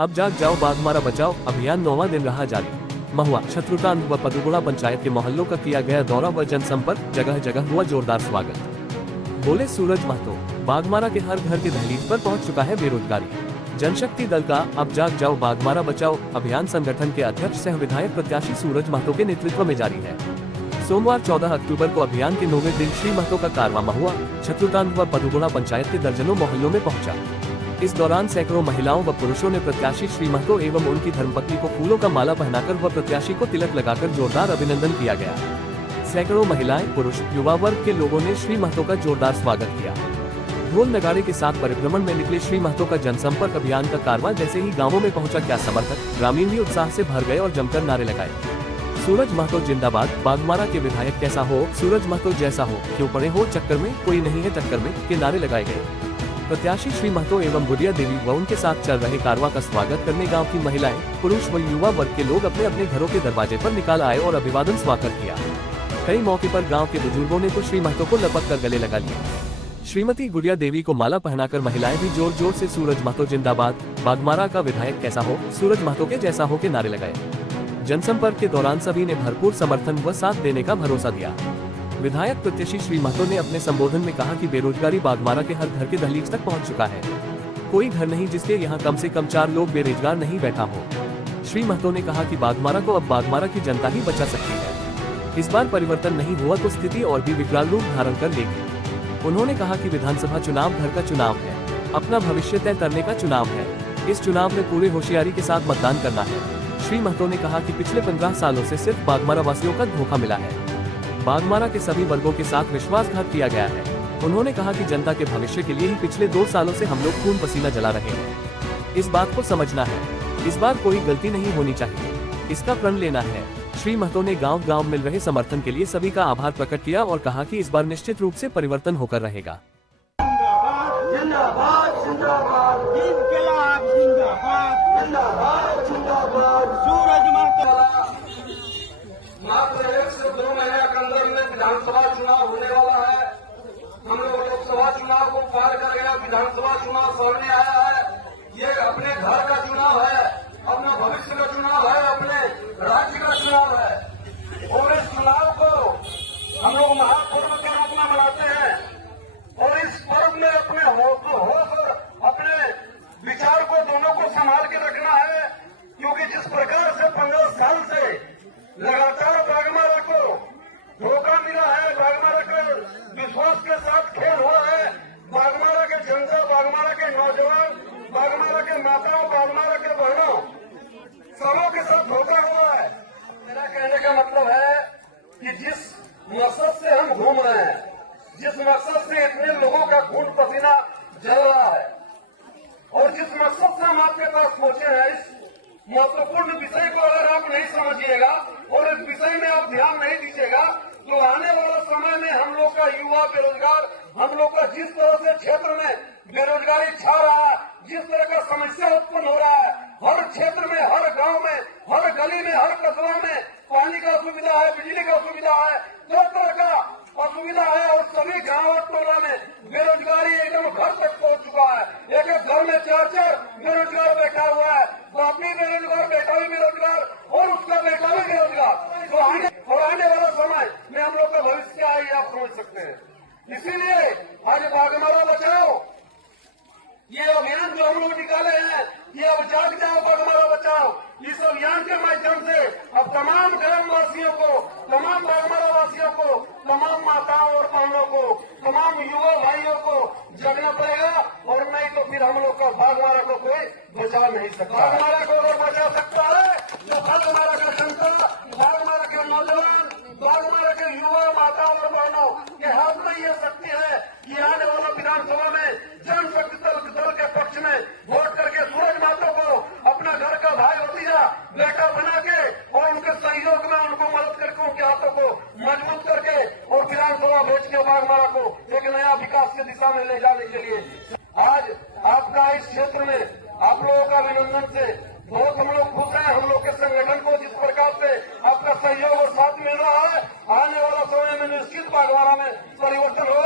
अब जाग जाओ बाघमारा बचाओ अभियान 9वां दिन रहा जारी। महुआ, शत्रुतान व पदुगुड़ा पंचायत के मोहल्लों का किया गया दौरा व जनसंपर्क, जगह जगह हुआ जोरदार स्वागत। बोले सूरज महतो, बाघमारा के हर घर के दहलीज पर पहुंच चुका है बेरोजगारी। जनशक्ति दल का अब जाग जाओ बाघमारा बचाओ अभियान संगठन के अध्यक्ष सह विधायक प्रत्याशी सूरज महतो के नेतृत्व में जारी है। सोमवार 14 अक्टूबर को अभियान के 9वें दिन श्री महतो का कारवां महुआ, शत्रुतान व पदुगुड़ा पंचायत के दर्जनों मोहल्लों में पहुंचा। इस दौरान सैकड़ों महिलाओं व पुरुषों ने प्रत्याशी श्री महतो एवं उनकी धर्मपत्नी को फूलों का माला पहनाकर व प्रत्याशी को तिलक लगाकर जोरदार अभिनंदन किया गया। सैकड़ों महिलाएं, पुरुष, युवा वर्ग के लोगों ने श्री महतो का जोरदार स्वागत किया। ढोल नगाड़े के साथ परिभ्रमण में निकले श्री महतो का जनसंपर्क अभियान का कारवां जैसे ही गाँवों में पहुंचा, क्या समर्थक ग्रामीण भी उत्साह से भर गए और जमकर नारे लगाए। सूरज महतो जिंदाबाद, बाघमारा के विधायक कैसा हो, सूरज महतो जैसा हो, क्यों पड़े हो चक्कर में, कोई नहीं है टक्कर में के नारे लगाए गए। प्रत्याशी श्री महतो एवं गुड़िया देवी व उनके साथ चल रहे कारवां का स्वागत करने गांव की महिलाएं, पुरुष व युवा वर्ग के लोग अपने अपने घरों के दरवाजे पर निकाल आए और अभिवादन स्वागत किया। कई मौके पर गांव के बुजुर्गों ने तो श्री महतो को लपक कर गले लगा लिया। श्रीमती गुड़िया देवी को माला पहनाकर महिलाएं भी जोर जोर से सूरज महतो जिंदाबाद, बाघमारा का विधायक कैसा हो, सूरज महतो के जैसा हो के नारे लगाए। जनसंपर्क के दौरान सभी ने भरपूर समर्थन व साथ देने का भरोसा दिया। विधायक प्रत्याशी श्री महतो ने अपने संबोधन में कहा कि बेरोजगारी बाघमारा के हर घर के दहलीज तक पहुंच चुका है। कोई घर नहीं जिसके यहाँ कम से कम 4 लोग बेरोजगार नहीं बैठा हो। श्री महतो ने कहा कि बाघमारा को अब बाघमारा की जनता ही बचा सकती है। इस बार परिवर्तन नहीं हुआ तो स्थिति और भी विकराल रूप धारण कर लेगी। उन्होंने कहा कि विधानसभा चुनाव घर का चुनाव है, अपना भविष्य तय करने का चुनाव है। इस चुनाव में पूरे होशियारी के साथ मतदान करना है। श्री महतो ने कहा कि पिछले 15 सालों से सिर्फ बाघमारा वासियों का धोखा मिला है। बाघमारा के सभी वर्गों के साथ विश्वासघात किया गया है। उन्होंने कहा कि जनता के भविष्य के लिए ही पिछले 2 सालों से हम लोग खून पसीना जला रहे हैं। इस बात को समझना है, इस बार कोई गलती नहीं होनी चाहिए, इसका प्रण लेना है। श्री महतो ने गांव गांव मिल रहे समर्थन के लिए सभी का आभार प्रकट किया और कहा कि इस बार निश्चित रूप से परिवर्तन होकर रहेगा। जिंदाबाद जिंदाबाद, इनकलाब जिंदाबाद, जिंदाबाद जिंदाबाद, सूरज महतो। मात्र 1 से 2 महीने के अंदर में विधानसभा चुनाव होने वाला है। हम लोग लोकसभा चुनाव को पार करेगा, विधानसभा चुनाव सामने आया है। ये अपने घर का चुनाव है, अपना भविष्य का चुनाव है, अपने राज्य का चुनाव है। और इस चुनाव को हम लोग महापर्व के रूप में मनाते हैं और इस पर्व में अपने होश और अपने विचार को दोनों को संभाल के रखना है, क्योंकि जिस प्रकार से 15 साल से लगातार बाघमारा को धोखा मिला है, बाघमारा के विश्वास के साथ खेल हुआ है, बाघमारा के जनता, बाघमारा के नौजवान, बाघमारा के माताओं, बाघमारा के बहनों सबों के साथ धोखा हुआ है। मेरा कहने का मतलब है कि जिस मकसद से हम घूम रहे हैं, जिस मकसद से इतने लोगों का खून पसीना जल रहा है और जिस मकसद से हम आपके पास पहुंचे हैं, इस महत्वपूर्ण विषय को अगर आप नहीं समझिएगा और इस विषय में आप ध्यान नहीं दीजिएगा तो आने वाला समय में हम लोग का युवा बेरोजगार, हम लोग का जिस तरह से क्षेत्र में बेरोजगारी छा रहा है, जिस तरह का समस्या उत्पन्न हो रहा है, हर क्षेत्र में, हर गांव में, हर गली में, हर कस्बा में पानी का असुविधा है, बिजली का असुविधा है, हर तरह का असुविधा है और सभी गांव और टोला में बेरोजगारी एकदम घर तक पहुंच चुका है। एक एक घर में 4-4 बेरोजगार बैठा हुआ है, बाप भी बेरोजगार, बेटा भी बेरोजगार और उसका बेटा भी बेरोजगार। तो आने वाला समय में हम लोग का भविष्य क्या है आप समझ सकते हैं। इसीलिए आज बाघमारा बचाओ ये अभियान जो हम लोग निकाले हैं, ये अब जाग जाओ बाघमारा बचाओ, इस अभियान के माध्यम से अब तमाम ग्रामवासियों को, तमाम बाघमारा वासियों को, तमाम माताओं और बहनों को, तमाम युवा भाइयों को जगना पड़ेगा और नहीं तो फिर हम लोग का बाघमारा को कोई बचा नहीं सकता। बाघमारा को अगर बचा सकता है तो बाघमारा का जनता, बाघमारा के नौजवान, बाघमारा के युवा माताओं और बहनों के हाथ में ये शक्ति है कि आने वाला विधानसभा में जनशक्ति दल के पक्ष में वोट करके सूरज महतो को अपना घर का भाई भतीजा बेटा बना के और उनके सहयोग में उनको मदद करके उनके हाथों को मजबूत करके और विधानसभा भेज के बाघमारा को एक नया विकास की दिशा में ले जाने के लिए आज आपका इस क्षेत्र में आप लोगों का अभिनंदन से बहुत हम लोग खुश हैं। हम लोग के संगठन को जिस प्रकार से आपका सहयोग और साथ मिल रहा है, आने वाला समय में निश्चित बाघमारा में परिवर्तन हो